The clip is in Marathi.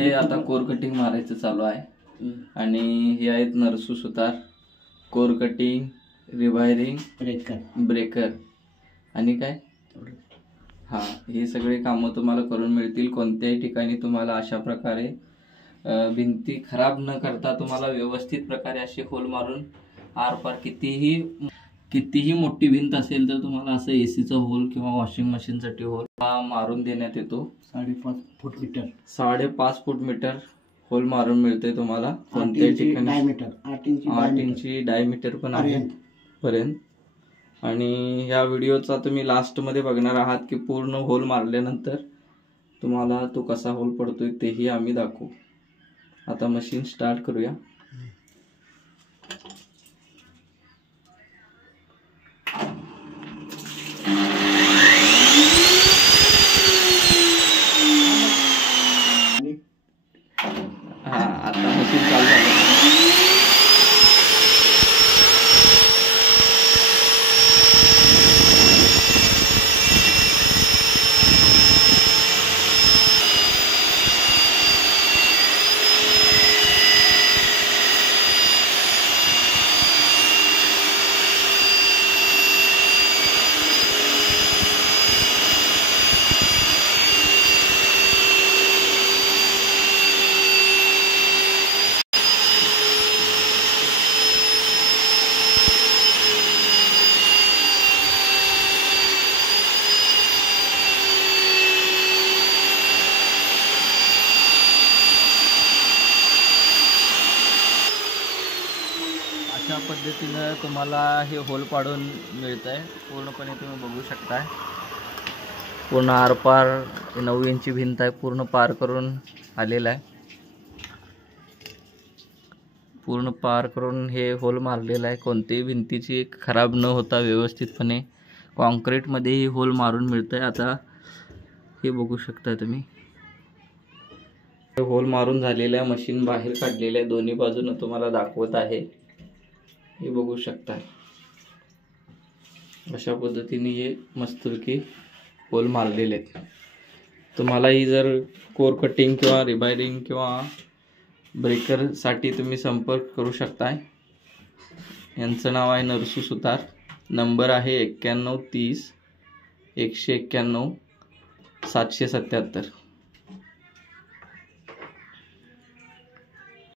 हे आता कोर कटिंग मारायचं चालू आहे आणि हे आहेत नरसू सुतार, कोर कटिंग, रिवायरिंग, ब्रेकर आणि काय हे सगळे कामं तुम्हाला करून मिळतील। कोणत्याही ठिकाणी तुम्हाला अशा प्रकारे भिंती खराब न करता तुम्हाला व्यवस्थित प्रकारे असे होल मारून आरपार कितीही मोठी भिंत असेल तर तुम्हाला असं एसीचा होल किंवा वॉशिंग मशीनसाठी होल मारून देण्यात येतो। 5.5 फूट मीटर होल मारून मिळते तुम्हाला कोणत्याही ठिकाणी। 8 इंची डायमीटर पण आहे पर्यंत। आणि या व्हिडिओचा तुम्ही लास्ट मध्ये बघणार आहात की पूर्ण होल मारल्यानंतर तुम्हाला तो कसा होल पडतोय तेही आम्ही दाखवू। आता मशीन स्टार्ट करूया। आता मशीन चालू झाली। अशा पद्धतीने तुम्हाला हे होल पाडून मिळतंय। पूर्णपणे तुम्ही बघू शकताय पूर्ण आरपार 9 इंची भिंत आहे, पूर्ण पार करून आलेला आहे। पूर्ण पार करून हे होल मारलेला आहे। कोणत्याही भिंतीची खराब न होता व्यवस्थितपणे कॉन्क्रीटमध्ये हे होल मारून मिळतंय। आता हे बघू शकता तुम्ही होल मारून झालेल्या मशीन बाहेर काढलेल्या दोन्ही बाजूने तुम्हाला दाखवत आहे। हे बघू शकता अशा पद्धतीने हे मस्तपैकी होल मारलेले आहेत। तुम्हालाही जर कोर कटिंग किंवा रिबायरिंग किंवा ब्रेकर साठी तुम्ही संपर्क करू शकताय। यांचं नाव आहे नरसू सुतार, नंबर आहे 91 30 191 777।